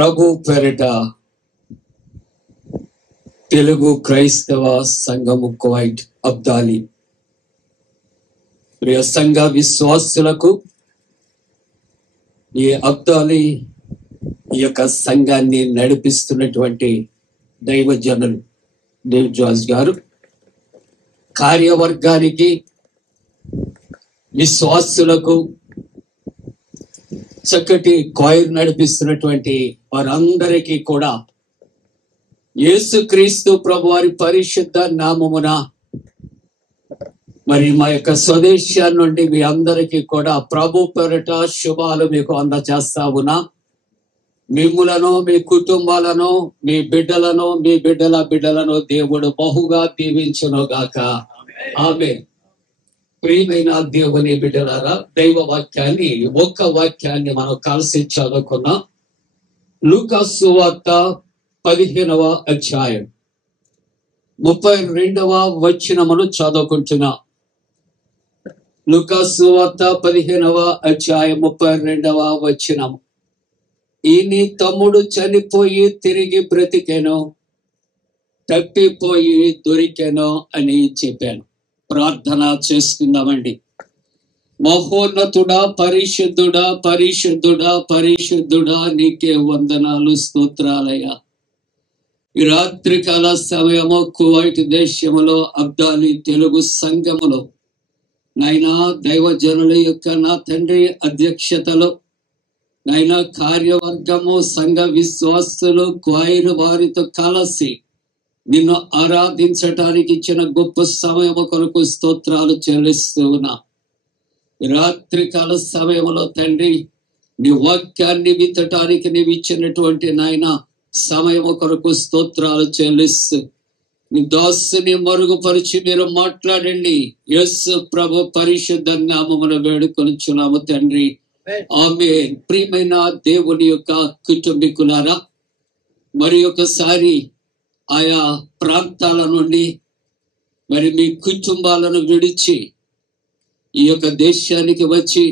ప్రభు పేరిట తెలుగు క్రైస్తవ సంఘము కువైట్ అబ్దాలి ప్రియ సంఘ విశ్వాసులకు ఈ అబ్దాలి ఈ యొక్క సంఘాన్ని నడిపిస్తున్నటువంటి దైవజనులు దేవ్ జార్జ్ గారు, కార్యవర్గానికి, విశ్వాసులకు, చక్కటి కాయిర్ నడిపిస్తున్నటువంటి వారందరికీ కూడా యేసుక్రీస్తు ప్రభు వారి పరిశుద్ధ నామమున మరి మా యొక్క స్వదేశం నుండి మీ అందరికీ కూడా ప్రభు పేరిట శుభాలు మీకు అందజేస్తా ఉన్నా. మిమ్ములను, మీ కుటుంబాలను, మీ బిడ్డలను, మీ బిడ్డలను దేవుడు బహుగా దీవించును గాక. ఆమేన్. ప్రియమైన దేవుని బిడ్డలారా, దైవ వాక్యాన్ని ఒక్క వాక్యాన్ని మనం కలిసి చదువుకున్నాం. లూకా సువార్త 15వ అధ్యాయం 32వ వచనమును చదువుకుంటున్నాం. లూకా సువార్త 15వ అధ్యాయం 32వ వచనము. ఈ నీ తమ్ముడు చనిపోయి తిరిగి బ్రతికెను, తప్పిపోయి దొరికెను అని చెప్పాను. ప్రార్థన చేసుకుందామండి. మహోన్నతుడా, పరిశుద్ధుడా, పరిశుద్ధుడా, పరిశుద్ధుడా, నీకే వందనాలు, స్తోత్రాలయ్యా. ఈ రాత్రికాల సమయము కువైట్ దేశములో అబ్దాలి తెలుగు సంఘములో నైనా దైవజనుల యొక్క నా తండ్రి అధ్యక్షతలో నైనా కార్యవర్గము, సంఘ విశ్వాసులు, క్వైర్ వారితో కలిసి నిన్ను ఆరాధించటానికి ఇచ్చిన గొప్ప సమయము కొరకు స్తోత్రాలు చెల్లిస్తూ ఉన్నా. రాత్రికాల సమయంలో తండ్రి, నీ వాక్యాన్ని విత్తటానికి నీవు ఇచ్చినటువంటి నాయన సమయము కొరకు స్తోత్రాలు చెల్లిస్తూ నీ దాసుని మరుగుపరిచి మీరు మాట్లాడండి. యేసు ప్రభు పరిశుద్ధ నామమున వేడుకొనుచున్నాము తండ్రి. ఆమేన్. ప్రియమైన దేవుని యొక్క కుటుంబీకులారా, మరి ఒకసారి ఆయా ప్రాంతాల నుండి మరి మీ కుటుంబాలను విడిచి ఈ యొక్క దేశానికి వచ్చి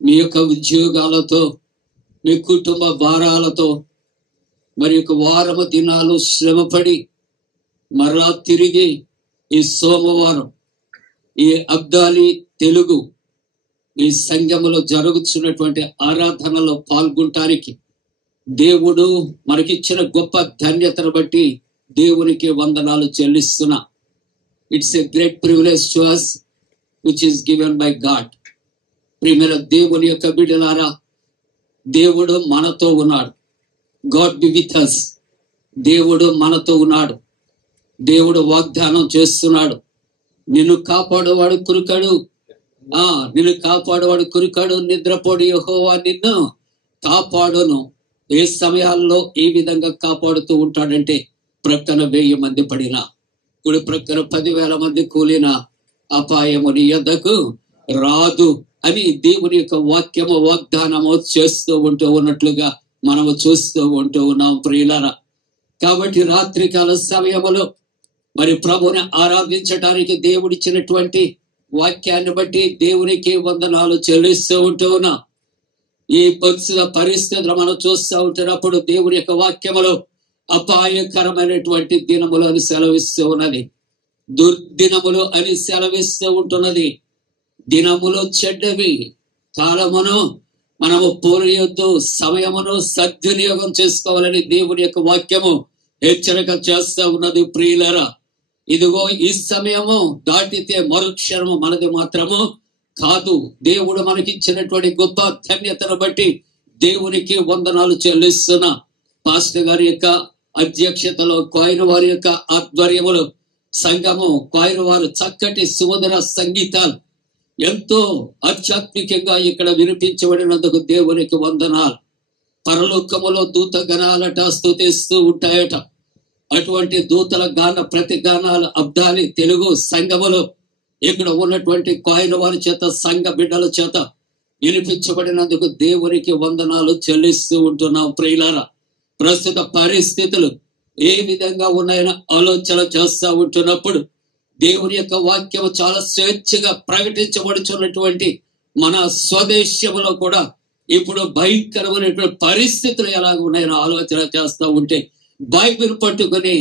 మీ యొక్క ఉద్యోగాలతో, మీ కుటుంబ భారాలతో మరి ఒక వారము దినాలు శ్రమపడి మరలా తిరిగి ఈ సోమవారం ఈ అబ్దాలి తెలుగు ఈ సంఘములో జరుగుతున్నటువంటి ఆరాధనలో పాల్గొనటానికి దేవుడు మనకిచ్చిన గొప్ప ధన్యతను బట్టి దేవునికి వందనాలు చెల్లిస్తున్నా. It's a great privilege to us which is given by God. ప్రియమైన దేవుని యొక్క బిడ్డలారా, దేవుడు మనతో ఉన్నాడు. God be with us. దేవుడు మనతో ఉన్నాడు. దేవుడు వాగ్దానం చేస్తున్నాడు. నిన్ను కాపాడేవాడు కురుకడు, నిన్ను కాపాడేవాడు కురుకడు, నిద్రపోడు యెహోవా నిన్ను కాపాడును. ఏ సమయాల్లో ఏ విధంగా కాపాడుతూ ఉంటాడంటే, ప్రక్కన 1000 మంది పడినా, కుడి ప్రక్కన 10,000 మంది కూలినా అపాయము నీ యొద్దకు రాదు అని దేవుని యొక్క వాక్యము వాగ్దానము చేస్తూ ఉన్నట్లుగా మనము చూస్తూ ఉన్నాం ప్రియులారా. కాబట్టి రాత్రికాల సమయములో మరి ప్రభుని ఆరాధించడానికి దేవుడిచ్చినటువంటి వాక్యాన్ని బట్టి దేవునికి వందనాలు చెల్లిస్తూ ఉన్నా. ఈ పరిస్థితులు మనం చూస్తూ ఉంటున్నప్పుడు దేవుని యొక్క వాక్యములో అపాయకరమైనటువంటి దినములు అని సెలవిస్తూ ఉన్నది, దుర్దినములు అని సెలవిస్తూ ఉంటున్నది. దినములు చెడ్డవి, కాలమును మనము పోనీయొద్దు, సమయమును సద్వినియోగం చేసుకోవాలని దేవుని యొక్క వాక్యము హెచ్చరిక చేస్తూ ఉన్నది ప్రియులరా. ఇదిగో ఈ సమయము దాటితే మరుక్షణము మనది మాత్రము కాదు. దేవుడు మనకిచ్చినటువంటి గొప్ప ధన్యతను బట్టి దేవునికి వందనాలు చెల్లిస్తున్నా. పాస్టర్ గారి యొక్క అధ్యక్షతలో, క్వైర్ వారి యొక్క ఆధ్వర్యములో సంఘము, క్వైర్ వారు చక్కటి సుమధుర సంగీతాలు ఎంతో ఆధ్యాత్మికంగా ఇక్కడ వినిపించబడినందుకు దేవునికి వందనాలు. పరలోకములో దూత గణాలట స్తుతిస్తూ ఉంటాయట. అటువంటి దూతల గాన ప్రతి గానాలు అబ్దాలి తెలుగు సంఘములో ఇక్కడ ఉన్నటువంటి క్వైర్ వారి చేత, సంఘ బిడ్డల చేత వినిపించబడినందుకు దేవునికి వందనాలు చెల్లిస్తూ ఉంటున్నాం ప్రియులారా. ప్రస్తుత పరిస్థితులు ఏ విధంగా ఉన్నాయని ఆలోచన చేస్తూ ఉంటున్నప్పుడు దేవుని యొక్క వాక్యం చాలా స్వేచ్ఛగా ప్రకటించబడుచున్నటువంటి మన స్వదేశంలో కూడా ఇప్పుడు భయంకరమైనటువంటి పరిస్థితులు ఎలాగ ఉన్నాయో ఆలోచన చేస్తూ ఉంటే బైబిల్ పట్టుకొని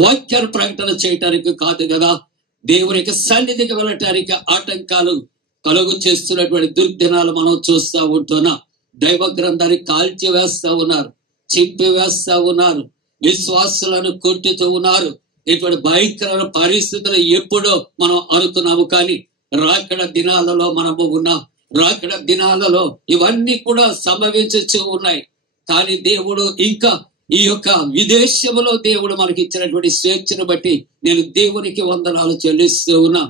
వాక్యాన్ని ప్రకటన చేయటానికి కాదు కదా, దేవుని యొక్క సన్నిధికి వెళ్ళటానికి ఆటంకాలు కలుగు చేస్తున్నటువంటి దుర్దినాలు మనం చూస్తూ ఉంటున్నాం. దైవ గ్రంథాన్ని కాల్చి వేస్తా ఉన్నారు, చింపి వేస్తా ఉన్నారు, విశ్వాసులను కొట్టుతూ ఉన్నారు. ఇటువంటి భయంకరమైన పరిస్థితులు ఎప్పుడో మనం అనుకున్నాము, కానీ రాకడ దినాలలో మనము ఉన్నాం. రాకడ దినాలలో ఇవన్నీ కూడా సంభవించచ్చు ఉన్నాయి. కానీ దేవుడు ఇంకా ఈ యొక్క విదేశంలో దేవుడు మనకి ఇచ్చినటువంటి స్వేచ్ఛను బట్టి నేను దేవునికి వందనాలు చెల్లిస్తూ ఉన్నా.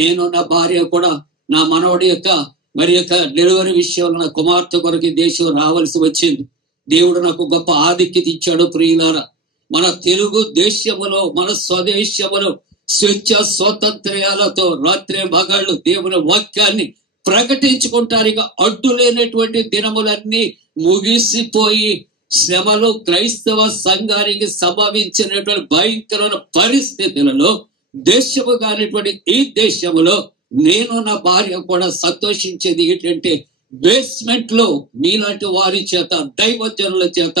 నేను నా భార్య కూడా నా మనవడి యొక్క డెలివరీ విషయంలో నా కుమార్తె కొరకు దేశం రావాల్సి వచ్చింది. దేవుడు నాకు గొప్ప ఆధిక్యత ఇచ్చాడు. ప్రియులారా, మన తెలుగు దేశములో, మన స్వదేశములో స్వేచ్ఛ స్వాతంత్ర్యాలతో రాత్రి మగాళ్ళు దేవుని వాక్యాన్ని ప్రకటించుకుంటానికి అడ్డు లేనటువంటి దినములన్నీ ముగిసిపోయి శ్రమలు క్రైస్తవ సంఘానికి సంభవించినటువంటి భయంకరమైన పరిస్థితులలో దేశము కానిటువంటి ఈ దేశములో నేను నా భార్య కూడా సంతోషించేది ఏంటంటే, బేస్మెంట్ లో మీలాంటి వారి చేత, దైవజనుల చేత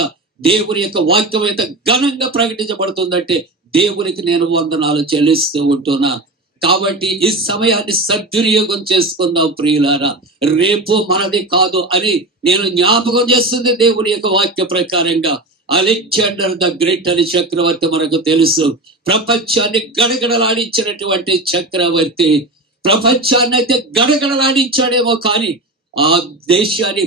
దేవుని యొక్క వాక్యం అయితే ఘనంగా ప్రకటించబడుతుందంటే దేవునికి నేను వందనాలు చెల్లిస్తూ ఉంటున్నా. కాబట్టి ఈ సమయాన్ని సద్వినియోగం చేసుకుందాం ప్రియులారా. రేపు మనది కాదు అని నేను జ్ఞాపకం చేస్తుంది దేవుని యొక్క వాక్య ప్రకారంగా. అలెగ్జాండర్ ద గ్రేట్ అని చక్రవర్తి మనకు తెలుసు. ప్రపంచాన్ని గడగడలాడించినటువంటి చక్రవర్తి. ప్రపంచాన్ని అయితే గడగడలాడించాడేమో, కానీ ఆ దేశాన్ని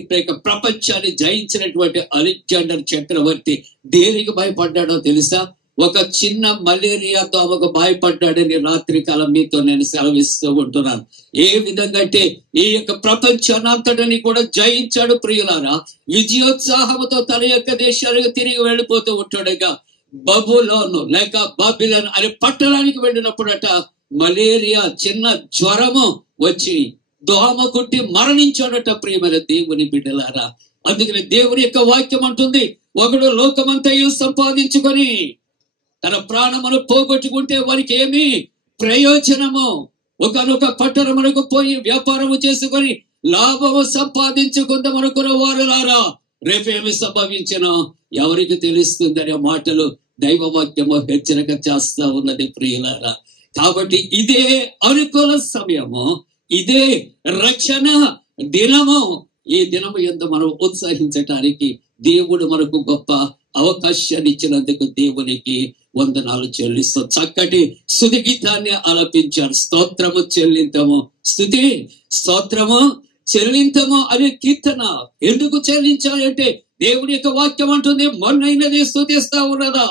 ప్రపంచాన్ని జయించినటువంటి అలెగ్జాండర్ చక్రవర్తి దేనికి భయపడ్డాడో తెలుసా? ఒక చిన్న మలేరియా దోమకు భయపడ్డాడని రాత్రి కాలం మీతో నేను సెలవిస్తూ ఉంటున్నాను. ఏ విధంగా అంటే ఈ యొక్క ప్రపంచానంతటిని కూడా జయించాడు ప్రియులారా. విజయోత్సాహంతో తన యొక్క దేశానికి తిరిగి వెళ్ళిపోతూ ఉంటాడుగా. బబులోను లేక బాబిలోను అనే పట్టణానికి వెళ్ళినప్పుడట మలేరియా చిన్న జ్వరము వచ్చి దోమ కుట్టి మరణించాడట. ప్రియమైన దేవుని బిడ్డలారా, అందుకని దేవుని యొక్క వాక్యం అంటుంది, ఒకడు లోకమంతయు సంపాదించుకొని తన ప్రాణమును పోగొట్టుకుంటే వారికి ఏమి ప్రయోజనము? ఒకనొక పట్టణమునకు పోయి వ్యాపారము చేసుకొని లాభము సంపాదించుకుందామనుకున్న వారులారా, రేపేమి సంభవించినా ఎవరికి తెలుస్తుందనే మాటలు దైవవాక్యము హెచ్చరిక చేస్తా ఉన్నది ప్రియులారా. కాబట్టి ఇదే అనుకూల సమయము, ఇదే రక్షణ దినము. ఈ దినము యందు మనం ఉత్సాహించటానికి దేవుడు మనకు గొప్ప అవకాశాన్ని ఇచ్చినందుకు దేవునికి వందనాలు చెల్లిస్తాం. చక్కటి స్తుతి గీతాన్ని ఆలపించారు. స్తోత్రము చెల్లింతము, స్తుతి స్తోత్రము చెల్లింతము అనే కీర్తన ఎందుకు చెల్లించాలి అంటే, దేవుని యొక్క వాక్యం అంటుంది మొన్నైనది స్తుతిస్తా ఉన్నదా.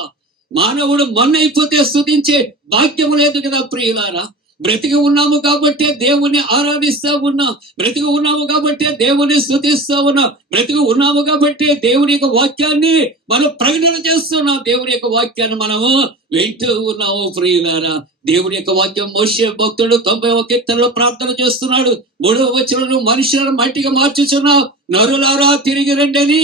మానవుడు మొన్నైపోతే స్తుతించే భాగ్యము లేదు కదా ప్రియులారా. బ్రతికి ఉన్నాము కాబట్టి దేవుని ఆరాధిస్తా ఉన్నాం, బ్రతికి ఉన్నాము కాబట్టి దేవుని స్తుతిస్తా ఉన్నాం, బ్రతికి ఉన్నాము కాబట్టి దేవుని యొక్క వాక్యాన్ని మనం ప్రకటన చేస్తున్నాం, దేవుని యొక్క వాక్యాన్ని మనము వింటూ ఉన్నాము ప్రియులారా. దేవుని యొక్క వాక్యం మోషే భక్తుడు 90వ కీర్తనలో ప్రార్థన చేస్తున్నాడు. 3వ వచనంలో మనుషులను మట్టిగా మార్చుచున్నావు, నరులారా తిరిగి రండి అని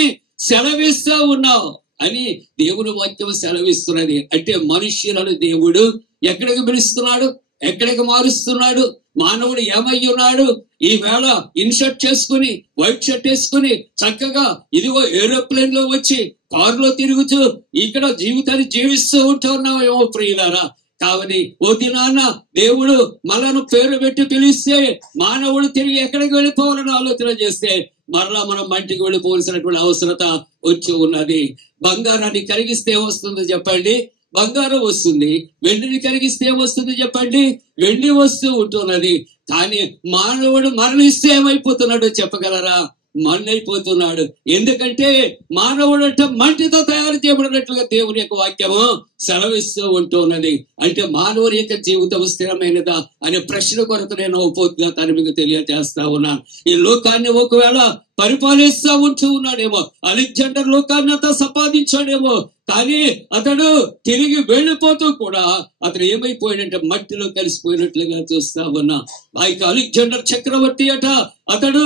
సెలవిస్తా ఉన్నావు అని దేవుని వాక్యం సెలవిస్తున్నది. అంటే మనుష్యులను దేవుడు ఎక్కడికి పిలుస్తున్నాడు, ఎక్కడికి మారుస్తున్నాడు? మానవుడు ఏమై ఉన్నాడు? ఈ వేళ ఇన్షర్ట్ చేసుకుని వైట్ షర్ట్ వేసుకుని చక్కగా ఇదిగో ఏరోప్లేన్ లో వచ్చి కారులో తిరుగుతూ ఇక్కడ జీవితాన్ని జీవిస్తూ ఉంటున్నామేమో ప్రియులారా. కావని ఓ దినాన్న దేవుడు మనను పేరు పెట్టి పిలిస్తే మానవుడు తిరిగి ఎక్కడికి వెళ్ళిపోవాలని ఆలోచన చేస్తే మరలా మనం మంటికి వెళ్ళిపోవలసినటువంటి అవసరత వచ్చి ఉన్నది. బంగారాన్ని కరిగిస్తే వస్తుందో చెప్పండి, బంగారం వస్తుంది. వెండిని కరిగిస్తే ఏమొస్తుంది చెప్పండి, వెండి వస్తూ ఉంటున్నది. కానీ మానవుడు మరణిస్తే ఏమైపోతున్నాడో చెప్పగలరా? మన్నైపోతున్నాడు. ఎందుకంటే మానవుడు అంటే మంటితో తయారు చేయబడినట్లుగా దేవుని యొక్క వాక్యము సెలవిస్తూ ఉంటున్నది. అంటే మానవుని యొక్క జీవితం స్థిరమైనదా అనే ప్రశ్న కొరకు నేను ఉపోద్ఘాతాన్ని మీకు తెలియజేస్తా ఉన్నాను. ఈ లోకాన్ని ఒకవేళ పరిపాలిస్తా ఉంటూ ఉన్నాడేమో, అలెగ్జాండర్ లోకాన్ని అంతా సంపాదించాడేమో, కానీ అతడు తిరిగి వెళ్ళిపోతూ కూడా అతడు ఏమైపోయాడంటే మట్టిలో కలిసిపోయినట్లుగా చూస్తా ఉన్నా. ఆ యొక్క అలెగ్జాండర్ చక్రవర్తి అట అతడు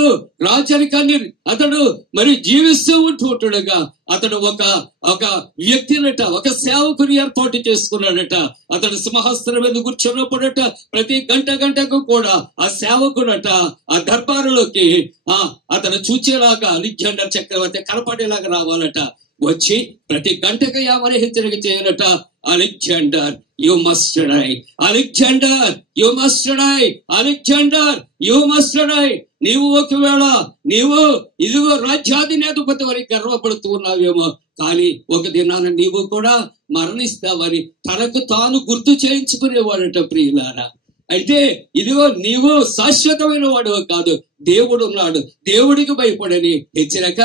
రాజరికాన్ని అతడు మరి జీవిస్తూ ఉంటుండగా అతడు ఒక వ్యక్తినట, ఒక సేవకుని ఏర్పాటు చేసుకున్నాడట. అతడు సింహాసనం మీద కూర్చున్నప్పుడట ప్రతి గంటకు కూడా ఆ సేవకుడట ఆ దర్బారులోకి అతను చూచేలాగా అలెగ్జాండర్ చక్రవర్తి కనపడేలాగా రావాలట. వచ్చి ప్రతి గంటకు ఏమని హెచ్చరిక చేయాలట, Alexander you must die, Alexander you must die, Alexander you must die. నీవు ఒకవేళ నీవు ఇదిగో రాజ్యాధినేతపతి వరకు గర్వపడుతూ ఉన్నావేమో, కానీ ఒక దినాన నీవు కూడా మరణిస్తావని తనకు తాను గుర్తు చేయించుకునేవాడట ప్రియులారా. అయితే ఇదిగో నీవు శాశ్వతమైన వాడు కాదు, దేవుడు ఉన్నాడు, దేవుడికి భయపడని హెచ్చరిక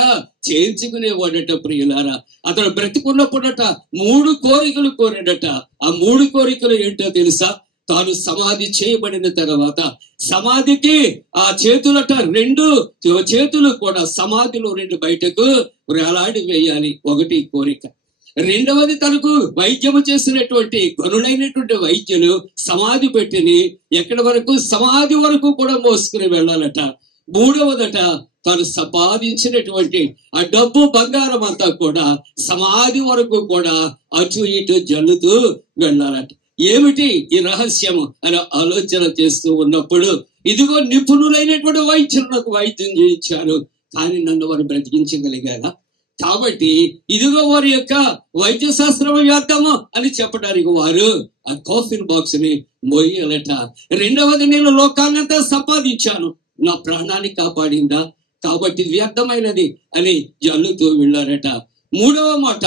చేయించుకునేవాడట ప్రియులారా. అతడు బ్రతికున్నప్పుడట 3 కోరికలు కోరాడట. ఆ 3 కోరికలు ఏంటో తెలుసా? తాను సమాధి చేయబడిన తర్వాత సమాధికి ఆ చేతులట 2 చేతులు కూడా సమాధిలో 2 బయటకు వేలాడి వేయాలి, ఒకటి కోరిక. రెండవది తనకు వైద్యము చేసినటువంటి గనులైనటువంటి వైద్యులు సమాధి పెట్టిని ఎక్కడి వరకు, సమాధి వరకు కూడా మోసుకుని వెళ్ళాలట. మూడవదట తను సంపాదించినటువంటి ఆ డబ్బు బంగారం అంతా కూడా సమాధి వరకు కూడా అటు ఇటు జల్లుతూ వెళ్ళాలట. ఏమిటి ఈ రహస్యము అని ఆలోచన చేస్తూ ఉన్నప్పుడు ఇదిగో నిపుణులైనటువంటి వైద్యులకు వైద్యం చేయించారు, కానీ నన్ను వారు బ్రతికించగలిగారా? కాబట్టి ఇదిగో వారి యొక్క వైద్య శాస్త్రం వ్యర్థము అని చెప్పడానికి వారు ఆ కాఫిన్ బాక్స్ ని మోయాలట. రెండవది, నేను లోకాన్నంతా సంపాదించాను, నా ప్రాణాన్ని కాపాడిందా, కాబట్టి వ్యర్థమైనది అని జల్లుతూ వెళ్ళారట. మూడవ మాట,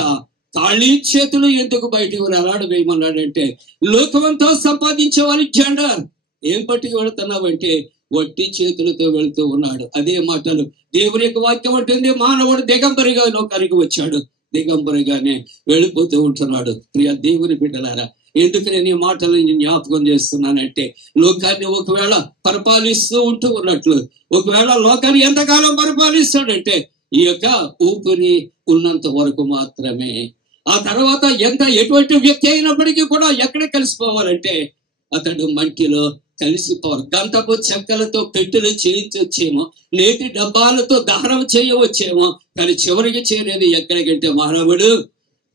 ఖాళీ చేతులు ఎందుకు బయటకు రాలాడు వేయమన్నాడంటే, లోకమంతా సంపాదించే అలెగ్జాండర్ ఏం పట్టుకు వెళుతున్నావంటే వట్టి చేతులతో వెళుతూ ఉన్నాడు. అదే మాటలు దేవుని యొక్క వాక్యం అంటుంది, మానవుడు దిగంబరిగా లోకానికి వచ్చాడు, దిగంబరిగానే వెళ్ళిపోతూ ఉంటున్నాడు. ప్రియ దేవుని బిడ్డలారా, ఎందుకు నేను ఈ మాటలు జ్ఞాపకం చేస్తున్నానంటే, లోకాన్ని ఒకవేళ పరిపాలిస్తూ ఉంటూ ఉన్నట్లు, ఒకవేళ లోకాన్ని ఎంతకాలం పరిపాలిస్తాడంటే ఈ యొక్క ఊపిరి ఉన్నంత వరకు మాత్రమే. ఆ తర్వాత ఎటువంటి వ్యక్తి అయినప్పటికీ కూడా ఎక్కడ కలిసిపోవాలంటే అతడు మంటిలో కలిసిపోవాలి. గంధపు చెక్కలతో పెట్టెలు చేయించవచ్చేమో, నేటి డబ్బాలతో దహనం చేయవచ్చేమో, కానీ చివరికి చేరేది ఎక్కడికంటే మానవుడు.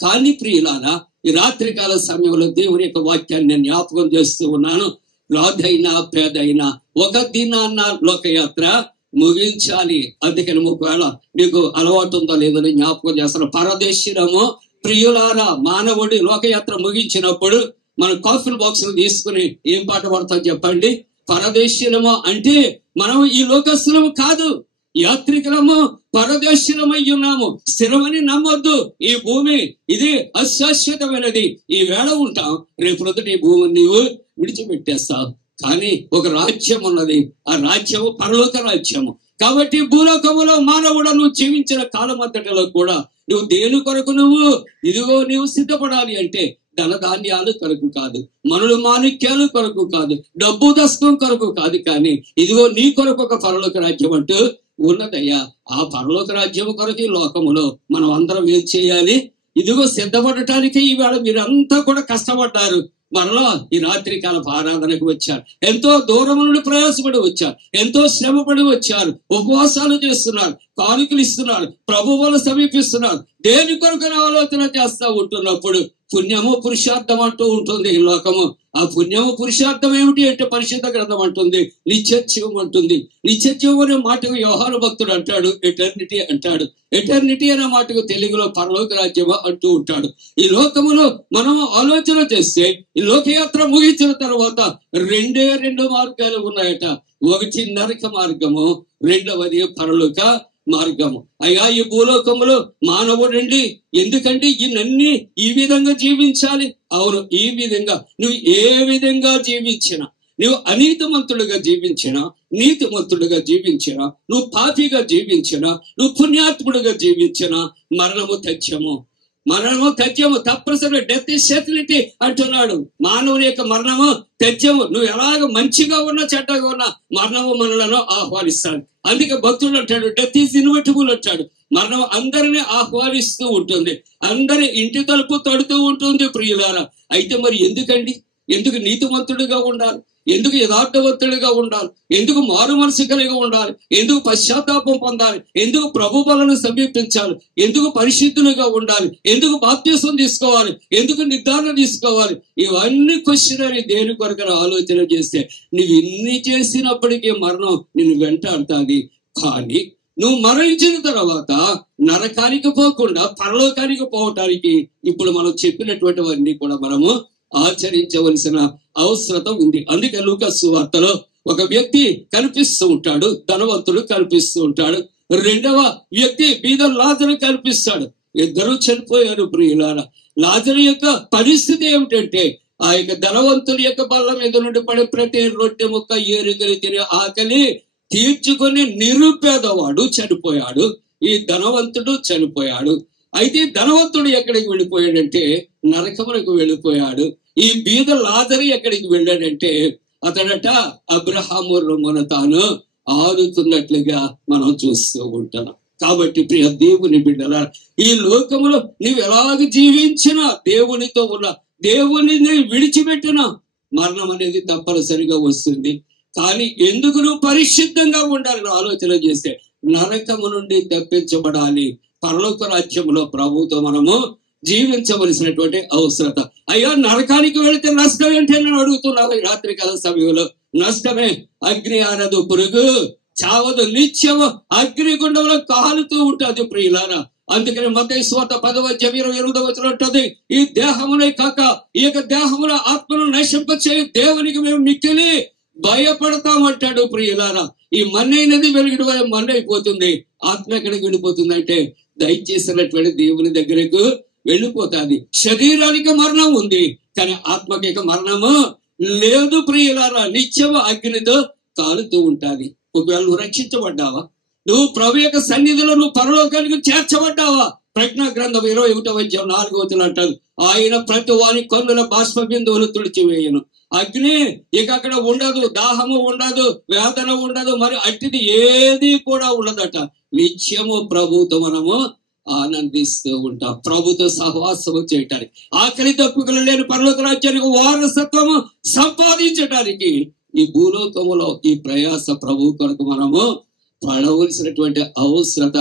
కానీ ప్రియులారా, ఈ రాత్రికాల సమయంలో దేవుని యొక్క వాక్యాన్ని నేను జ్ఞాపకం చేస్తూ ఉన్నాను. రాధైనా పేదైనా ఒక దినాన్న లోకయాత్ర ముగించాలి. అందుకని ఒకవేళ మీకు అలవాటు ఉందో లేదని జ్ఞాపకం చేస్తాను. పరదేశిరము ప్రియులారా, మానవుడి లోకయాత్ర ముగించినప్పుడు మన కాఫిన్ బాక్స్ తీసుకుని ఏం పాట పడతాం చెప్పండి? పరదేశీలము అంటే మనం ఈ లోకస్తులము కాదు, యాత్రికులము, పరదేశీలమై ఉన్నాము. స్థిరమని నమ్మొద్దు. ఈ భూమి ఇది అశాశ్వతమైనది. ఈ వేళ ఉంటాం, రేపు ప్రొద్దుట ఈ భూమిని నీవు విడిచిపెట్టేస్తావు. కానీ ఒక రాజ్యం ఉన్నది, ఆ రాజ్యము పరలోక రాజ్యము. కాబట్టి భూలోకములో మానవుడు నువ్వు జీవించిన కాలమంతటిలో కూడా నువ్వు దేని కొరకు నీవు సిద్ధపడాలి అంటే ధనధాన్యాలు కొరకు కాదు, మనులు మాణిక్యాలు కొరకు కాదు, డబ్బు దస్కం కొరకు కాదు, కానీ ఇదిగో నీ కొరకు ఒక పరలోక రాజ్యం అంటూ ఉన్నదయ్యా. ఆ పరలోక రాజ్యం కొరకు ఈ లోకములో మనం అందరం ఏం చేయాలి? ఇదిగో సిద్ధపడటానికి ఈవేళ మీరంతా కూడా కష్టపడ్డారు. మరలా ఈ రాత్రికాల ఆరాధనకు వచ్చారు, ఎంతో దూరం నుండి ప్రయాసపడి వచ్చారు, ఎంతో శ్రమపడి వచ్చారు, ఉపవాసాలు చేస్తున్నారు, కానుకలు ఇస్తున్నారు, ప్రభువులు సమీపిస్తున్నారు. దేని కొరకు ఆలోచన చేస్తా ఉంటున్నప్పుడు పుణ్యము పురుషార్థం అంటూ ఉంటుంది ఈ లోకము. ఆ పుణ్యము పురుషార్థం ఏమిటి అంటే పరిశుద్ధ గ్రంథం అంటుంది, నిత్యజీవం అంటుంది. నిత్యజీవం అనే మాటకు యోహాను భక్తుడు అంటాడు ఎటర్నిటీ అంటాడు. ఎటర్నిటీ అనే మాటకు తెలుగులో పరలోక రాజ్యము అంటూ ఉంటాడు. ఈ లోకములో మనం ఆలోచన చేస్తే ఈ లోకయాత్ర ముగించిన తర్వాత 2 మార్గాలు ఉన్నాయట. ఒకటి నరక మార్గము, రెండవది పరలోక మార్గము. అయ్యా, ఈ భూలోకములో మానవుడండి ఎందుకంటే ఇవన్నీ ఈ విధంగా జీవించాలి. అవును, ఈ విధంగా నువ్వు ఏ విధంగా జీవించినా, నువ్వు అనీతిమంతుడుగా జీవించినా, నీతిమంతుడుగా జీవించినా, నువ్వు పాపిగా జీవించినా, నువ్వు పుణ్యాత్ముడుగా జీవించినా మరణము తథ్యము. మరణము తథ్యము, తప్పనిసరిగా డెత్ ఇస్ సెటిలిటీ అంటున్నాడు. మానవుని యొక్క మరణము తథ్యము. నువ్వు ఎలాగ మంచిగా ఉన్నా చెడ్డగా ఉన్నా మరణము మనలను ఆహ్వానిస్తాడు. అందుకే భక్తుడు అంటాడు డెత్ ఈజ్ ఇన్విటబుల్ అంటాడు. మరణం అందరినీ ఆహ్వానిస్తూ ఉంటుంది, అందరి ఇంటి తలుపు తడుతూ ఉంటుంది ప్రియులారా. అయితే మరి ఎందుకండి? ఎందుకు నీతిమంతుడిగా ఉండాలి? ఎందుకు యథార్థవంతుడిగా ఉండాలి? ఎందుకు మారు మనసు కలిగి ఉండాలి? ఎందుకు పశ్చాత్తాపం పొందాలి? ఎందుకు ప్రభు బలను సమీపించాలి? ఎందుకు పరిశుద్ధులుగా ఉండాలి? ఎందుకు బాప్తిసం తీసుకోవాలి? ఎందుకు నిర్ధారణ తీసుకోవాలి? ఇవన్నీ క్వశ్చన్ అని దేని కొరకు ఆలోచన చేస్తే నువ్వు ఇన్ని చేసినప్పటికీ మరణం నిన్ను వెంటాడుతుంది. కానీ నువ్వు మరణించిన తర్వాత నరకానికి పోకుండా పరలోకానికి పోవటానికి ఇప్పుడు మనం చెప్పినటువంటివన్నీ కూడా మనము ఆచరించవలసిన అవసరత ఉంది. అందుకే లూకా సువార్తలో ఒక వ్యక్తి కనిపిస్తూ ఉంటాడు, ధనవంతుడు కనిపిస్తూ ఉంటాడు, రెండవ వ్యక్తి బీద లాజరు కనిపిస్తాడు. ఇద్దరు చనిపోయారు ప్రియులారా. లాజరు యొక్క పరిస్థితి ఏమిటంటే ఆ యొక్క ధనవంతుడి యొక్క బల్ల మీద నుండి పడే ప్రతి రొట్టె ముక్క ఏరుకొని తినే ఆకలి తీర్చుకొని నిరుపేదవాడు చనిపోయాడు, ఈ ధనవంతుడు చనిపోయాడు. అయితే ధనవంతుడు ఎక్కడికి వెళ్ళిపోయాడంటే నరకమునకు వెళ్ళిపోయాడు. ఈ బీద లాజరు ఎక్కడికి వెళ్ళాడంటే అతడట అబ్రహాము రొమ్మున తాను ఆదుతున్నట్లుగా మనం చూస్తూ ఉంటున్నాం. కాబట్టి ప్రియ దేవుని బిడ్డలా, ఈ లోకములో నువ్వు ఎలాగ జీవించినా, దేవునితో ఉన్న దేవుని విడిచిపెట్టినా మరణం అనేది తప్పనిసరిగా వస్తుంది. కానీ ఎందుకు నువ్వు పరిశుద్ధంగా ఉండాలని ఆలోచన చేస్తే నరకము నుండి తప్పించబడాలి, పరలోక రాజ్యంలో ప్రభుతో మనము జీవించవలసినటువంటి అవసరత. అయ్యో నరకానికి వెళితే నష్టం ఏంటి అని అడుగుతున్నావు ఈ రాత్రి కాల సమయంలో. నష్టమే, అగ్ని ఆనదు, పురుగు చావదు, నిత్యము అగ్నిగుండంలో కాలుతూ ఉంటుంది ప్రియులారా. అందుకని మత్తయి సువార్త 10:28 ఉంటుంది, ఈ దేహమునే కాక ఈ యొక్క దేహముల ఆత్మను నశింపచే దేవునికి మేము మిక్కిలి భయపడతామంటాడు ప్రియులారా. ఈ మన్నైనది వెలుగుడు మన్నైపోతుంది, ఆత్మ ఎక్కడికి వెళ్ళిపోతుంది అంటే దయచేసినటువంటి దేవుని దగ్గరకు వెళ్ళిపోతుంది. శరీరానికి మరణం ఉంది కానీ ఆత్మకి మరణము లేదు ప్రియులారా. నిత్యము అగ్నితో కాలుతూ ఉంటాది. ఒకవేళ నువ్వు రక్షించబడ్డావా, నువ్వు ప్రభు యొక్క సన్నిధిలో నువ్వు పరలోకానికి చేర్చబడ్డావా? ప్రజ్ఞా గ్రంథం 21:4 అంటారు, ఆయన ప్రతి వాని కన్నుల బాష్ప బిందువులు తుడిచివేయను. అగ్ని ఇక అక్కడ ఉండదు, దాహము ఉండదు, వేదన ఉండదు, మరి అట్టిది ఏది కూడా ఉండదట. నిత్యము ప్రభుతో మనము ఆనందిస్తూ ఉంటాం, ప్రభుతో సహవాసము చేయటానికి, ఆకలి దప్పుకులు లేని పరలోక రాజ్యానికి వారసత్వము సంపాదించడానికి ఈ భూలోకములో ఈ ప్రయాస ప్రభు కొరకు మనము పడవలసినటువంటి అవసరత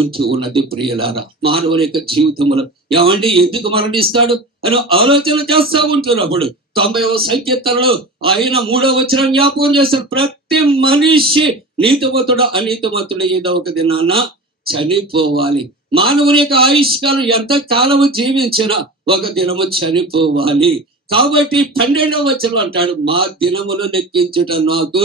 ఉంచి ఉన్నది ప్రియులారా. మానవుని యొక్క జీవితంలో ఏమంటే ఎందుకు మరణిస్తాడు అని ఆలోచన చేస్తూ ఉంటున్నప్పుడు 90వ సంకీర్తనలో ఆయన 3వ వచనం జ్ఞాపకం చేస్తారు, ప్రతి మనిషి నీతిమంతుడు అనీతిమంతుడు ఏదో ఒక దినాన చనిపోవాలి. మానవుని యొక్క ఆయుష్కాలం ఎంత కాలము జీవించినా ఒక దినము చనిపోవాలి. కాబట్టి 12వ వచనం అంటాడు, మా దినములు లెక్కించుట నాకు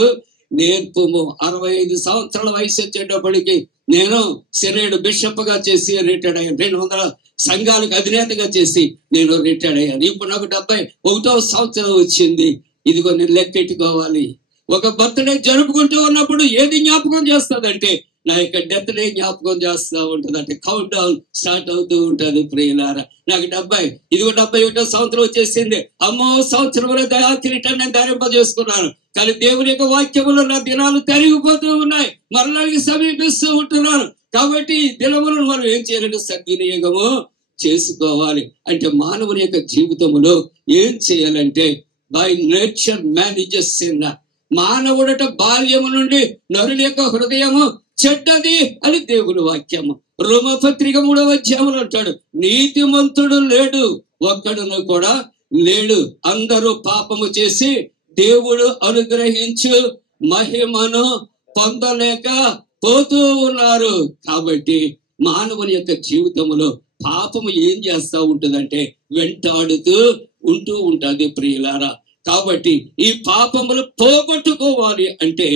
నేర్పుము. 65 సంవత్సరాల వయసు వచ్చేటప్పటికి నేను సినేడు బిషప్ గా చేసి రిటైర్డ్ అయ్యాను, 200 సంఘాలకు అధినేతగా చేసి నేను రిటైర్డ్ అయ్యాను. ఇప్పుడు నాకు 71వ సంవత్సరం వచ్చింది. ఇదిగో నేను లెక్కెట్టుకోవాలి. ఒక బర్త్డే జరుపుకుంటూ ఉన్నప్పుడు ఏది జ్ఞాపకం చేస్తుందంటే నా యొక్క డెత్ డే జ్ఞాపకం చేస్తూ ఉంటుంది. అంటే కౌంట్ డౌన్ స్టార్ట్ అవుతూ ఉంటుంది ప్రియులారా. నాకు 71వ సంవత్సరం వచ్చేసింది. అమ్మో సంవత్సరంలో దయాకిరీటాన్ని నేను ధరింపజేసుకున్నాను. కానీ దేవుని యొక్క వాక్యములో నా దినాలు తరిగిపోతూ ఉన్నాయి, మరణానికి సమీపిస్తూ ఉంటున్నాను. కాబట్టి దినములను మనం ఏం చేయాలంటే సద్వినియోగము చేసుకోవాలి. అంటే మానవుని యొక్క జీవితంలో ఏం చేయాలంటే బై నేచర్ మేనేజెస్ సిన్. మానవుడట బాల్యము నుండి నరుని యొక్క హృదయము చెడ్డది అని దేవుని వాక్యము. రోమపత్రిక 3వ అధ్యాయంలో అంటాడు, నీతిమంతుడు లేడు, ఒక్కడును కూడా లేడు, అందరూ పాపము చేసి దేవుడు అనుగ్రహించు మహిమను పొందలేక పోతూ ఉన్నారు. కాబట్టి మానవుని యొక్క జీవితంలో పాపము ఏం చేస్తూ ఉంటుందంటే వెంటాడుతూ ఉంటూ ఉంటుంది ప్రియులారా. కాబట్టి ఈ పాపములు పోగొట్టుకోవాలి అంటే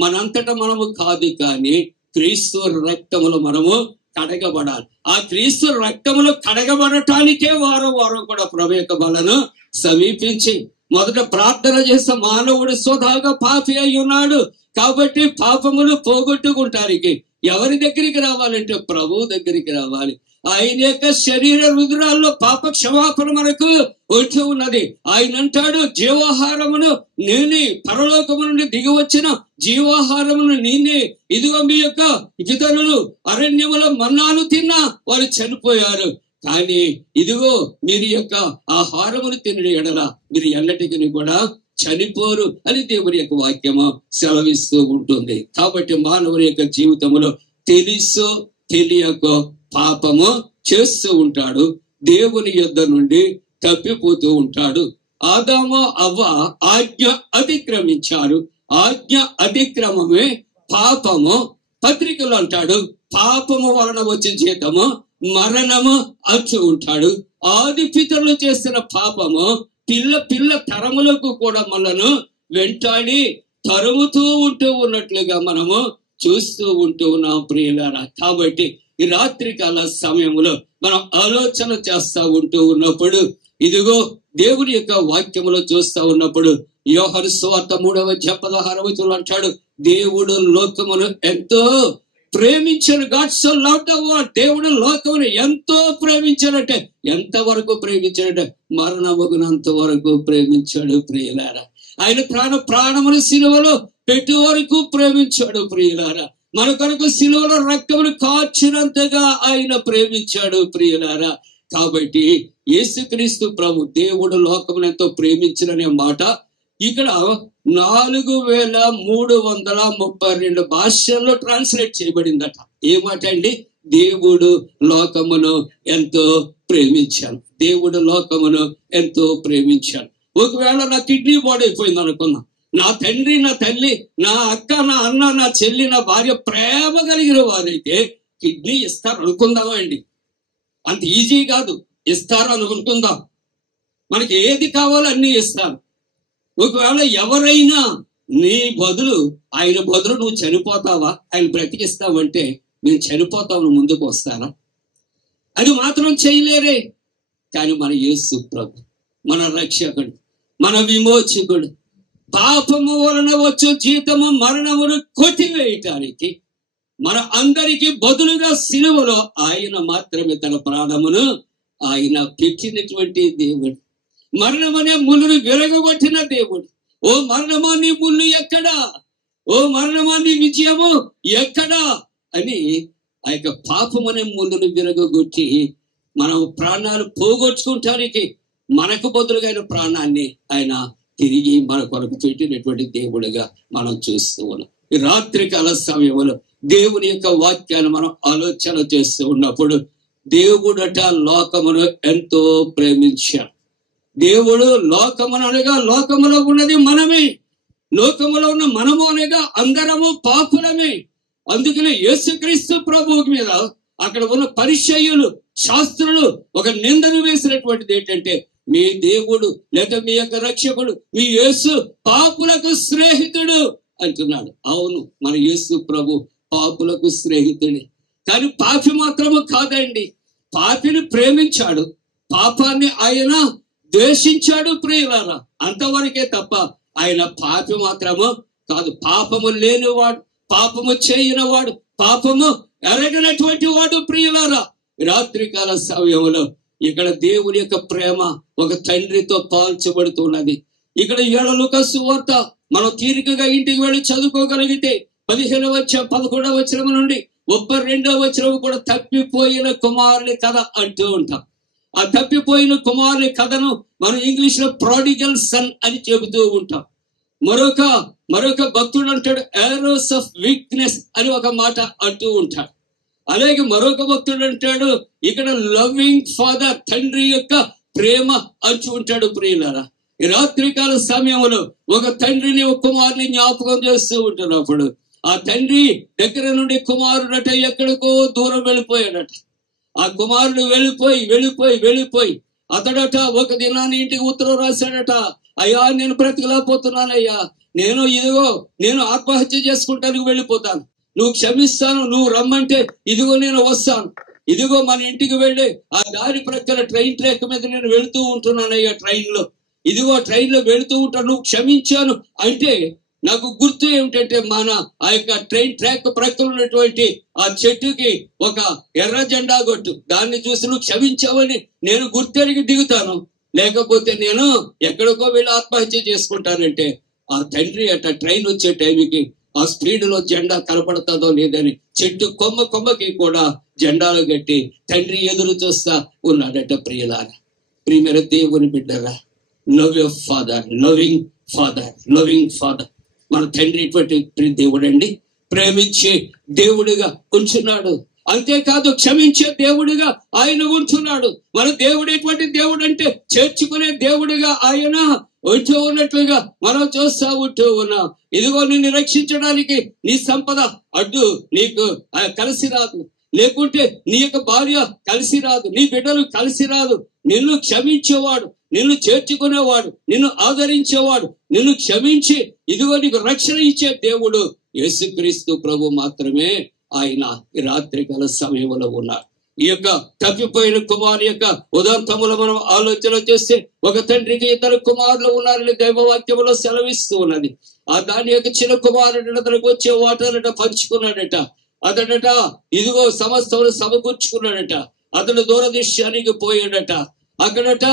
మనంతటా మనము కాదు, కానీ క్రీస్తు రక్తములు మనము కడగబడాలి. ఆ క్రీస్తు రక్తములు కడగబడటానికే వారం వారం కూడా ప్రభు యొక్క బలను సమీపించి మొదట ప్రార్థన చేస్తే మానవుడు స్వతహాగా పాపి అయి ఉన్నాడు. కాబట్టి పాపములు పోగొట్టుకుంటానికి ఎవరి దగ్గరికి రావాలంటే ప్రభు దగ్గరికి రావాలి. ఆయన యొక్క శరీర రుధిరాల్లో పాప క్షమాపణ మనకు వచ్చి ఉన్నది. ఆయన అంటాడు, జీవాహారమును నేనే, పరలోకము నుండి దిగి వచ్చిన జీవాహారమును నేనే. ఇదిగో మీ యొక్క ఇతరులు అరణ్యములో మన్నాను తిన్నా వారు చనిపోయారు, కానీ ఇదిగో మీరు యొక్క ఆహారమును తినడి ఎడల మీరు ఎన్నటికి కూడా చనిపోరు అని దేవుని యొక్క వాక్యము సెలవిస్తూ ఉంటుంది. కాబట్టి మానవుని యొక్క జీవితంలో తెలుసో తెలియకో పాపము చేస్తూ ఉంటాడు, దేవుని యొద్ద నుండి తప్పిపోతూ ఉంటాడు. ఆదాము అవ్వ ఆజ్ఞ అతిక్రమించారు, ఆజ్ఞ అతిక్రమమే పాపము. పత్రికలు అంటాడు, పాపము వలన వచ్చే జీతము మరణము అంటూ ఉంటాడు. ఆది పితరులు చేసిన పాపము పిల్ల తరములకు కూడా మనను వెంటాడి తరుముతూ ఉంటూ ఉన్నట్లుగా మనము చూస్తూ ఉంటూ ఉన్నాం ప్రియులారా. కాబట్టి ఈ రాత్రికాల సమయంలో మనం ఆలోచన చేస్తా ఉంటూ ఉన్నప్పుడు, ఇదిగో దేవుని యొక్క వాక్యములో చూస్తా ఉన్నప్పుడు యోహాను సువార్త 3:16 అంటాడు, దేవుడు లోకమును ఎంతో ప్రేమించారు. God so loved the world. దేవుడు లోకమును ఎంతో ప్రేమించాడంటే ఎంతవరకు ప్రేమించాడంటే మరణమగునంత వరకు ప్రేమించాడు ప్రియులారా. ఆయన ప్రాణమును సిలువలో పెట్టు వరకు ప్రేమించాడు ప్రియులారా. మన కొరకు సిలువలో రక్తమును కార్చినంతగా ఆయన ప్రేమించాడు ప్రియులారా. కాబట్టి యేసుక్రీస్తు ప్రభు దేవుడు లోకమును ఎంతో ప్రేమించడనే మాట ఇక్కడ 4332 భాషల్లో ట్రాన్స్లేట్ చేయబడిందట. ఏ మాట అండి? దేవుడు లోకమును ఎంతో ప్రేమించాను, దేవుడు లోకమును ఎంతో ప్రేమించాను. ఒకవేళ నా కిడ్నీ పాడైపోయింది అనుకున్నా, నా తండ్రి, నా తల్లి, నా అక్క, నా అన్న, నా చెల్లి, నా భార్య ప్రేమ కలిగిన వారైతే కిడ్నీ ఇస్తారు అనుకుందామా అండి? అంత ఈజీ కాదు, ఇస్తారు అనుకుందాం. మనకి ఏది కావాలో అన్ని ఇస్తారు. ఒకవేళ ఎవరైనా నీ బదులు, ఆయన బదులు నువ్వు చనిపోతావా, ఆయన బ్రతికిస్తావంటే నేను చనిపోతావు ముందుకు వస్తానా? అది మాత్రం చేయలేరే. కానీ మన యేసు ప్రభు, మన రక్షకుడు, మన విమోచకుడు, పాపము వలన వచ్చు జీతము మరణమును కొట్టివేయటానికి మన అందరికీ బదులుగా సిలువలో ఆయన మాత్రమే తన ప్రాణమును ఆయన పెట్టినటువంటి దేవుడు. మరణమనే ముళ్ళును విరగొట్టిన దేవుడు. ఓ మరణమా నీ ముళ్ళు ఎక్కడా, ఓ మరణమా నీ విజయము ఎక్కడా అని ఆ యొక్క పాపమనే ముళ్ళును విరగొట్టి మనం ప్రాణాలు పోగొట్టుకుంటానికి మనకు బదులుగా ఆయన ప్రాణాన్ని ఆయన తిరిగి మన కొరకు పెట్టినటువంటి దేవుడిగా మనం చూస్తూ ఉన్నాం. ఈ రాత్రికాల సమయంలో దేవుని యొక్క వాక్యాన్ని మనం ఆలోచన చేస్తూ ఉన్నప్పుడు, దేవుడట లోకమును ఎంతో ప్రేమించాడు. దేవుడు లోకమును అనగా లోకములో ఉన్నది మనమే, లోకములో ఉన్న మనము అనగా అందరము పాపులమే. అందుకనే యేసుక్రీస్తు ప్రభువు మీద అక్కడ ఉన్న పరిచయులు, శాస్త్రులు ఒక నిందను వేసినటువంటిది ఏంటంటే, మీ దేవుడు లేదా మీ యొక్క రక్షకుడు, మీ యేసు పాపులకు స్నేహితుడు అంటున్నాడు. అవును, మన యేసు ప్రభు పాపులకు స్నేహితుడే. కానీ పాపి మాత్రము కాదండి. పాపిని ప్రేమించాడు, పాపాన్ని ఆయన ద్వేషించాడు ప్రియులారా. అంతవరకే తప్ప ఆయన పాపి మాత్రము కాదు. పాపము లేనివాడు, పాపము చేయనివాడు, పాపము ఎరగనటువంటి వాడు ప్రియులారా. రాత్రికాల సమయంలో ఇక్కడ దేవుని యొక్క ప్రేమ ఒక తండ్రితో పాల్చబడుతున్నది. ఇక్కడ 7 లూకా సువార్త మనం తీరికగా ఇంటికి వెళ్ళి చదువుకోగలిగితే 11వ వచనం నుండి 32వ వచనం కూడా తప్పిపోయిన కుమారుని కథ అంటూ ఉంటాం. ఆ తప్పిపోయిన కుమారుని కథను మనం ఇంగ్లీష్ లో ప్రాడిగల్ సన్ అని చెబుతూ ఉంటాం. మరొక భక్తుడు అంటాడు ఏరోస్ ఆఫ్ వీక్నెస్ అని ఒక మాట అంటూ ఉంటాడు. అలాగే మరొక భక్తుడు అంటాడు ఇక్కడ లవింగ్ ఫాదర్, తండ్రి యొక్క ప్రేమ అంటూ ఉంటాడు ప్రియులారా. ఈ రాత్రికాల సమయంలో ఒక తండ్రిని, ఒక కుమారుని జ్ఞాపకం చేస్తూ ఉంటున్నప్పుడు ఆ తండ్రి దగ్గర నుండి కుమారుడట ఎక్కడికో దూరం వెళ్ళిపోయాడట. ఆ కుమారుడు వెళ్ళిపోయి అతడట ఒక దినాన్ని ఇంటికి ఉత్తరం రాశాడట, అయ్యా నేను బ్రతికలేకపోతున్నానయ్యా, నేను ఆత్మహత్య చేసుకుంటానికి వెళ్ళిపోతాను, నువ్వు క్షమిస్తాను, నువ్వు రమ్మంటే ఇదిగో నేను వస్తాను, ఇదిగో మన ఇంటికి వెళ్ళి ఆ దారి ప్రక్కన ట్రైన్ ట్రాక్ మీద నేను వెళుతూ ఉంటున్నానయ్యా, ట్రైన్ లో వెళుతూ ఉంటాను, నువ్వు క్షమించాను అంటే నాకు గుర్తు ఏమిటంటే మన ఆ యొక్క ట్రైన్ ట్రాక్ ప్రక్కన ఉన్నటువంటి ఆ చెట్టుకి ఒక ఎర్ర జెండా కొట్టు, దాన్ని చూసి నువ్వు క్షమించావని నేను గుర్తెరిగి దిగుతాను, లేకపోతే నేను ఎక్కడికో వెళ్ళి ఆత్మహత్య చేసుకుంటానంటే ఆ తండ్రి అట్ట ట్రైన్ వచ్చే టైంకి ఆ స్పీడ్ లో జెండా కనపడుతుందో లేదని చెట్టు కొమ్మకి కూడా జెండాలు కట్టి తండ్రి ఎదురు చూస్తా ఉన్నాడట. ప్రియులారా, ప్రియమైన దేవుని బిడ్డరా, love your father, loving father. మన తండ్రి ఇటువంటి దేవుడు అండి, ప్రేమించే దేవుడిగా ఉంచున్నాడు. అంతేకాదు క్షమించే దేవుడిగా ఆయన ఉంటున్నాడు. మన దేవుడు ఎటువంటి దేవుడు అంటే చేర్చుకునే దేవుడిగా ఆయన ఉంటూ ఉన్నట్లుగా మనం చూస్తా ఉంటూ ఉన్నాం. ఇదిగో నిన్ను రక్షించడానికి నీ సంపద అడ్డు నీకు కలిసి రాదు, లేకుంటే నీ యొక్క భార్య కలిసి రాదు, నీ బిడ్డలు కలిసి రాదు. నిన్ను క్షమించేవాడు, నిన్ను చేర్చుకునేవాడు, నిన్ను ఆదరించేవాడు, నిన్ను క్షమించి ఇదిగో నీకు రక్షణ ఇచ్చే దేవుడు యేసుక్రీస్తు ప్రభు మాత్రమే. ఆయన ఈ రాత్రికాల సమయంలో ఉన్నాడు. ఈ యొక్క తప్పిపోయిన కుమారు యొక్క ఉదాంతములు మనం ఆలోచన చేస్తే ఒక తండ్రికి 2 కుమారులు ఉన్నారని దైవవాక్యములో సెలవిస్తూ ఉన్నది. ఆ దాని యొక్క చిన్న కుమారుడు అతనికి వచ్చే వాటాలట పంచుకున్నాడట. అతడట ఇదిగో సమస్తములు సమకూర్చుకున్నాడట. అతడు దూరదేశానికి పోయాడట. అక్కడట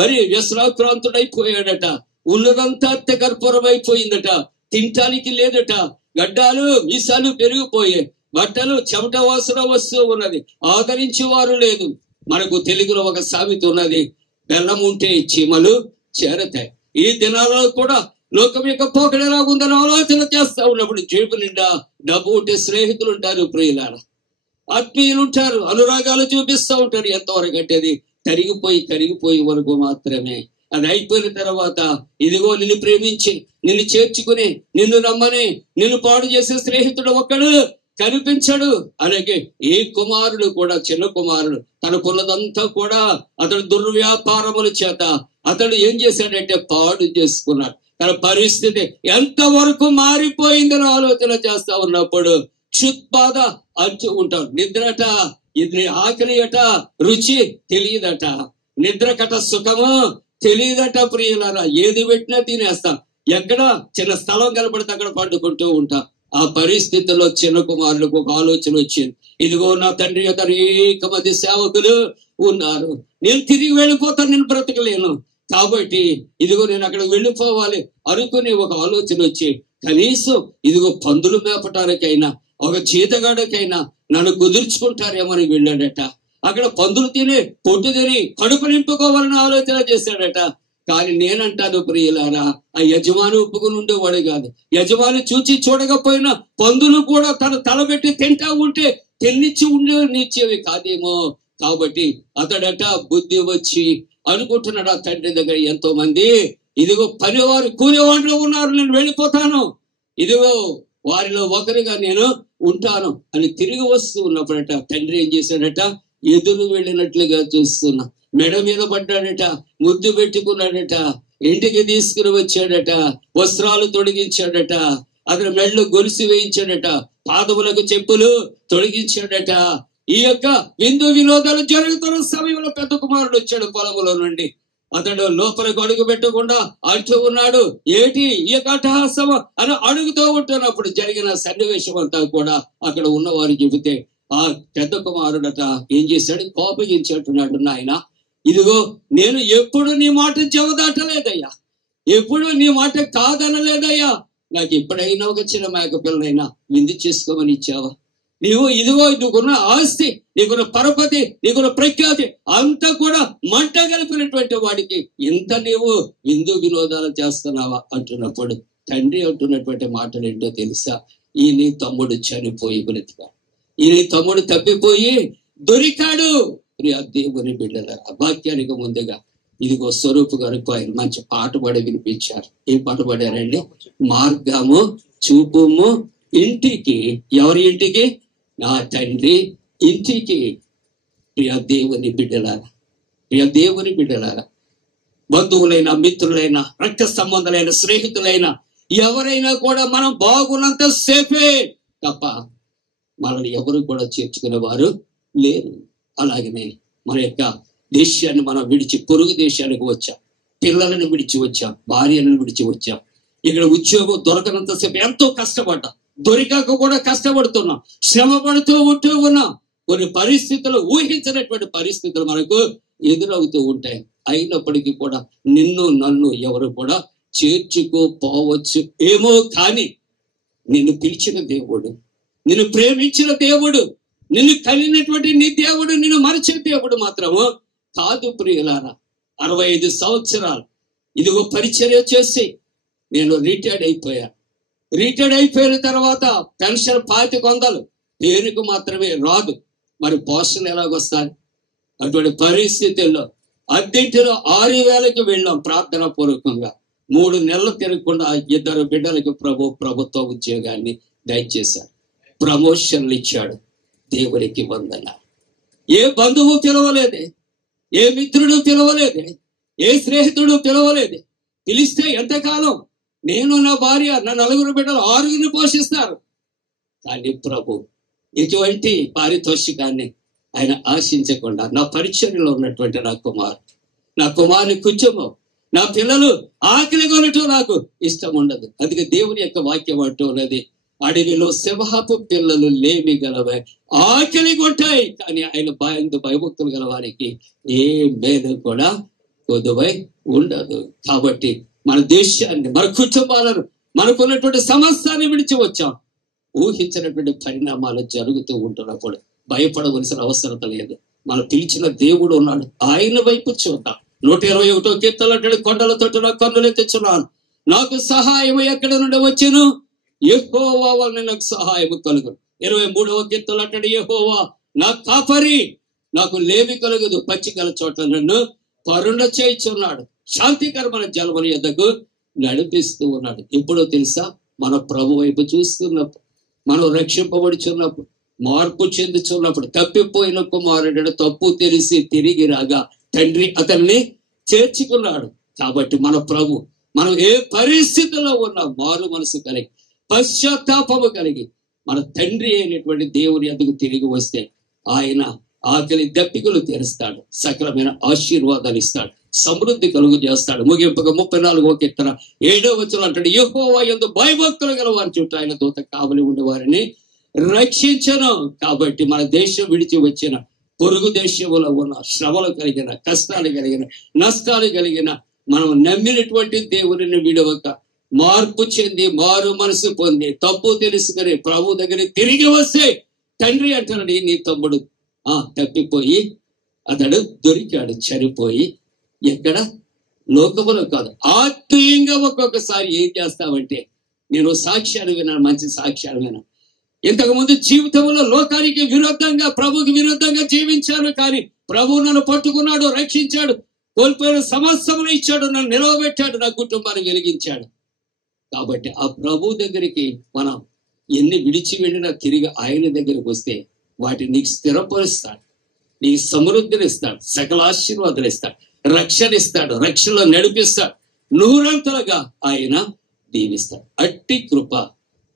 మరి వ్యసనాక్రాంతుడైపోయాడట. ఉన్నదంతా అత్యకర్పూరం అయిపోయిందట. తినటానికి లేదట. గడ్డాలు మీసాలు పెరిగిపోయాయి, బట్టలు చెమట వాసన వస్తూ ఉన్నది, ఆదరించేవారు లేదు. మనకు తెలుగులో ఒక సామెత ఉన్నది, బెల్లం ఉంటే చీమలు చేరతాయి. ఈ దినాలలో కూడా లోకం యొక్క పోకడ ఎలాగుందని ఆలోచన చేస్తా ఉన్నప్పుడు జేబు నిండా డబ్బు ఉంటే స్నేహితులు ఉంటారు, ప్రియులారా, ఆత్మీయులు ఉంటారు, అనురాగాలు చూపిస్తూ ఉంటారు. ఎంతవరకు అంటే అది కరిగిపోయి వరకు మాత్రమే. అది అయిపోయిన తర్వాత ఇదిగో నిన్ను ప్రేమించి నిన్ను చేర్చుకుని నిన్ను రమ్మని నిన్ను పాడు చేసే స్నేహితుడు ఒక్కడు కనిపించడు. అలాగే ఏ కుమారుడు కూడా, చిన్న కుమారుడు తనకున్నదంతా కూడా అతడు దుర్వ్యాపారముల చేత అతడు ఏం చేశాడంటే పాడు చేసుకున్నాడు. తన పరిస్థితి ఎంతవరకు మారిపోయిందని ఆలోచన చేస్తా ఉన్నప్పుడు క్షుత్బాధ అంచు ఉంటాడు. నిద్రట, ఇది ఆకలి అట, రుచి తెలియదట, నిద్రకట సుఖము తెలియదట. ప్రియులారా, ఏది పెట్టినా తినేస్తాం, ఎక్కడ చిన్న స్థలం కనబడితే అక్కడ పండుకుంటూ ఉంటాం. ఆ పరిస్థితుల్లో చిన్న కుమారులకు ఒక ఆలోచన వచ్చింది, ఇదిగో నా తండ్రి యొక్క అనేక మంది సేవకులు ఉన్నారు, నేను తిరిగి వెళ్ళిపోతాను, నేను బ్రతకలేను, కాబట్టి ఇదిగో నేను అక్కడ వెళ్ళిపోవాలి అనుకునే ఒక ఆలోచన వచ్చి కనీసం ఇదిగో పందులు మేపటానికైనా ఒక చీతగాడికైనా నన్ను కుదుర్చుకుంటారేమని వెళ్ళాడట. అక్కడ పందులు తిని పొట్టు తిని కడుపు నింపుకోవాలని ఆలోచన చేశాడట. కానీ నేనంటాను ప్రియులారా, ఆ యజమాని ఒప్పుకుని ఉండేవాడు కాదు. యజమాని చూడకపోయినా పందులు కూడా తన తలబెట్టి తింటా ఉంటే తెల్లిచ్చి ఉండేవి కాదేమో. కాబట్టి అతడట బుద్ధి వచ్చి అనుకుంటున్నాడు, ఆ తండ్రి దగ్గర ఎంతో మంది ఇదిగో పనివారు కూలివాళ్ళు ఉన్నారు, నేను వెళ్ళిపోతాను, ఇదిగో వారిలో ఒకరిగా నేను ఉంటాను అని తిరిగి వస్తూ ఉన్నప్పుడట తండ్రి ఏం చేశాడట, ఎదురు వెళ్ళినట్లుగా చూస్తున్నా, మెడ మీద పడ్డాడట, ముద్దు పెట్టుకున్నాడట, ఇంటికి తీసుకుని వచ్చాడట, వస్త్రాలు తొడిగించాడట, అతని మెడలు గొలుసు వేయించాడట, పాదములకు చెప్పులు తొడిగించాడట. ఈ యొక్క విందు వినోదాలు జరుగుతున్న సమయంలో పెద్ద కుమారుడు వచ్చాడు పొలములో నుండి. అతడు లోపలికి అడుగు పెట్టకుండా అంటూ ఉన్నాడు, ఏటి ఈ యొక్క అట్టహాసం అని అడుగుతూ ఉంటున్నప్పుడు జరిగిన సన్నివేశం అంతా కూడా అక్కడ ఉన్నవారు చెబితే ఆ పెద్ద కుమారుడట ఏం చేశాడు, కోపగించేట్టున్నాడు, నాయన ఇదిగో నేను ఎప్పుడు నీ మాట చెవదాటలేదయ్యా, ఎప్పుడు నీ మాట కాదనలేదయ్యా, నాకు ఎప్పుడైనా ఒక చిన్న మేక పిల్లనైనా విందు చేసుకోమని ఇచ్చావా? నీవు ఇదిగో నీకున్న ఆస్తి, నీకున్న పరపతి, నీకున్న ప్రఖ్యాతి అంతా కూడా మంట కలిపినటువంటి వాడికి ఇంత నీవు విందు వినోదాలు చేస్తున్నావా అంటున్నప్పుడు తండ్రి అంటున్నటువంటి మాటలు ఏంటో తెలుసా, ఈ నీ తమ్ముడు చనిపోయి బ్రతికాడు, ఈ నీ తమ్ముడు తప్పిపోయి దొరికాడు. ప్రియ దేవుని బిడ్డల వాక్యానికి ముందుగా ఇదిగో స్వరూపు గారు ఆయన మంచి పాట పాడి వినిపించారు. ఏ పాట పాడారండి? మార్గము చూపుము ఇంటికి. ఎవరి ఇంటికి? నా తండ్రి ఇంటికి. ప్రియ దేవుని బిడ్డలారా, బంధువులైన, మిత్రులైన, రక్త సంబంధాలైన, స్నేహితులైన ఎవరైనా కూడా మనం బాగున్నంత సేపే తప్ప మనల్ని ఎవరు కూడా చేర్చుకునే వారు లేరు. అలాగనే మన యొక్క దేశాన్ని మనం విడిచి పొరుగు దేశానికి వచ్చాం, పిల్లలను విడిచి వచ్చాం, భార్యలను విడిచి వచ్చాం, ఇక్కడ ఉద్యోగం దొరకనంతసేపు ఎంతో కష్టపడ్డా, దొరికాక కూడా కష్టపడుతున్నాం, శ్రమ పడుతూ ఉంటూ ఉన్నాం. కొన్ని పరిస్థితులు, ఊహించినటువంటి పరిస్థితులు మనకు ఎదురవుతూ ఉంటాయి. అయినప్పటికీ కూడా నిన్ను నన్ను ఎవరు కూడా చేర్చుకోపోవచ్చు ఏమో, కానీ నిన్ను పిలిచిన దేవుడు, నిన్ను ప్రేమించిన దేవుడు, నిన్ను కలిగినటువంటి నీ దేవుడు నిన్ను మరచిన దేవుడు మాత్రము కాదు. ప్రియులారా, 65 సంవత్సరాలు ఇదిగో పరిచర్య చేసి నేను రిటైర్డ్ అయిపోయా. రిటైర్డ్ అయిపోయిన తర్వాత పెన్షన్ 2500 పేరుకు మాత్రమే రాదు. మరి పోషణ ఎలాగొస్తాయి? అటువంటి పరిస్థితుల్లో అద్దెంటిలో 6000కి వెళ్ళాం ప్రార్థనా పూర్వకంగా. 3 నెలలు తిరగకుండా 2 బిడ్డలకి ప్రభుత్వ ఉద్యోగాన్ని దయచేశాడు, ప్రమోషన్లు ఇచ్చాడు. దేవుడికి వందనాలు. ఏ బంధువు పిలవలేదే, ఏ మిత్రుడు పిలవలేదే, ఏ స్నేహితుడు పిలవలేదే. పిలిస్తే ఎంతకాలం నేను, నా భార్య, నా 4 బిడ్డలు 6 పోషిస్తారు. కానీ ప్రభు ఇటువంటి పారితోషికాన్ని ఆయన ఆశించకుండా నా పరిచర్యలో ఉన్నటువంటి నా కుమారుని కుటుంబం, నా పిల్లలు ఆకలి కొనటం నాకు ఇష్టం ఉండదు. అందుకే దేవుని యొక్క వాక్యం అంటూ ఉన్నది, అడవిలో సింహపు పిల్లలు లేమి గలవై ఆకలి కొట్టాయి, కానీ ఆయన భయభక్తులు గల వారికి ఏ మేలు కూడా కొదువై ఉండదు. కాబట్టి మన దేశాన్ని, మన కుటుంబాలను, మనకున్నటువంటి సమస్యని విడిచి వచ్చాం. ఊహించినటువంటి పరిణామాలు జరుగుతూ ఉంటున్నప్పుడు భయపడవలసిన అవసరం లేదు. మనం పిలిచిన దేవుడు ఉన్నాడు, ఆయన వైపు చూద్దాం. 121వ కీర్తనలో అంటాడు, కొండల తోట నా కన్నులు తెచ్చున్నాను, నాకు సహాయం ఎక్కడ నుండి వచ్చెను, యెహోవా వలన నాకు సహాయం కలుగును. 23వ కీర్తనలో అంటాడు, యెహోవా నా కాపరి, నాకు లేమి కలుగదు, పచ్చికల చోట్ల నన్ను పరుండ చేయుచున్నాడు, శాంతికరమైన జలముల యొద్దకు నడిపిస్తూ ఉన్నాడు. ఎప్పుడో తెలుసా? మన ప్రభు వైపు చూస్తున్నప్పుడు, మనం రక్షింపబడుచున్నప్పుడు, మార్పు చెందుచున్నప్పుడు. తప్పిపోయిన కుమారుడు తప్పు తెలిసి తిరిగి రాగా తండ్రి అతన్ని చేర్చుకున్నాడు. కాబట్టి మన ప్రభు, మనం ఏ పరిస్థితుల్లో ఉన్నా మారు మనసు కలిగి, పశ్చాత్తాపము కలిగి మన తండ్రి అయినటువంటి దేవుని అందుకు తిరిగి వస్తే ఆయన ఆకలి దప్పికలు తెరుస్తాడు, సకలమైన ఆశీర్వాదాలు ఇస్తాడు, సమృద్ధి కలుగు చేస్తాడు. ముగింపుగా 34వ కీర్తన 7వ వచనం అంటాడు, యెహోవా యందు భయభక్తులు గల వారి చుట్టూ ఆయన దూత కావలి ఉండే వారిని రక్షించను. కాబట్టి మన దేశం విడిచి వచ్చిన పొరుగు దేశంలో ఉన్న శ్రమలు కలిగిన, కష్టాలు కలిగిన, నష్టాలు కలిగిన, మనం నమ్మినటువంటి దేవుని విడవక మార్పు చెంది, మారు మనసు పొంది, తప్పు తెలుసుకుని ప్రభు దగ్గర తిరిగి వస్తే తండ్రి అంటాడు, నీ తమ్ముడు తప్పిపోయి అతడు దొరికాడు, చనిపోయి. ఎక్కడ? లోకములో కాదు, ఆత్మీయంగా. ఒక్కొక్కసారి ఏం చేస్తామంటే, నేను సాక్ష్యాలు విన్నాను, మంచి సాక్ష్యాలు విన్నాను. ఇంతకు ముందు జీవితంలో లోకానికి విరుద్ధంగా, ప్రభుకి విరుద్ధంగా జీవించాను, కానీ ప్రభు నన్ను పట్టుకున్నాడు, రక్షించాడు, కోల్పోయిన సమస్తమును ఇచ్చాడు, నన్ను నిలవబెట్టాడు, నా కుటుంబాన్ని వెలిగించాడు. కాబట్టి ఆ ప్రభు దగ్గరికి మనం ఎన్ని విడిచి వెళ్ళినా తిరిగి ఆయన దగ్గరికి వస్తే వాటిని నీకు స్థిరపరుస్తాడు, నీకు సమృద్ధిని ఇస్తాడు, సకల ఆశీర్వాదాలు ఇస్తాడు, రక్షణ ఇస్తాడు, రక్షణలో నడిపిస్తాడు, 100 ఆయన దీవిస్తాడు. అట్టి కృప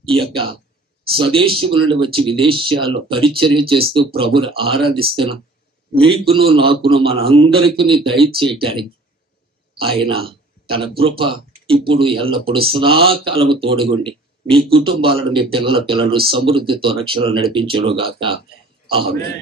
ఈ యొక్క స్వదేశము నుండి వచ్చి విదేశాల్లో పరిచర్య చేస్తూ ప్రభుని ఆరాధిస్తున్న మీకును నాకును మన అందరికీ దయచేయటానికి ఆయన తన కృప ఇప్పుడు ఎల్లప్పుడూ సదాకాలము తోడుగుండి మీ కుటుంబాలను, మీ పిల్లలను సమృద్ధితో రక్షణ నడిపించును గాక. ఆమేన్.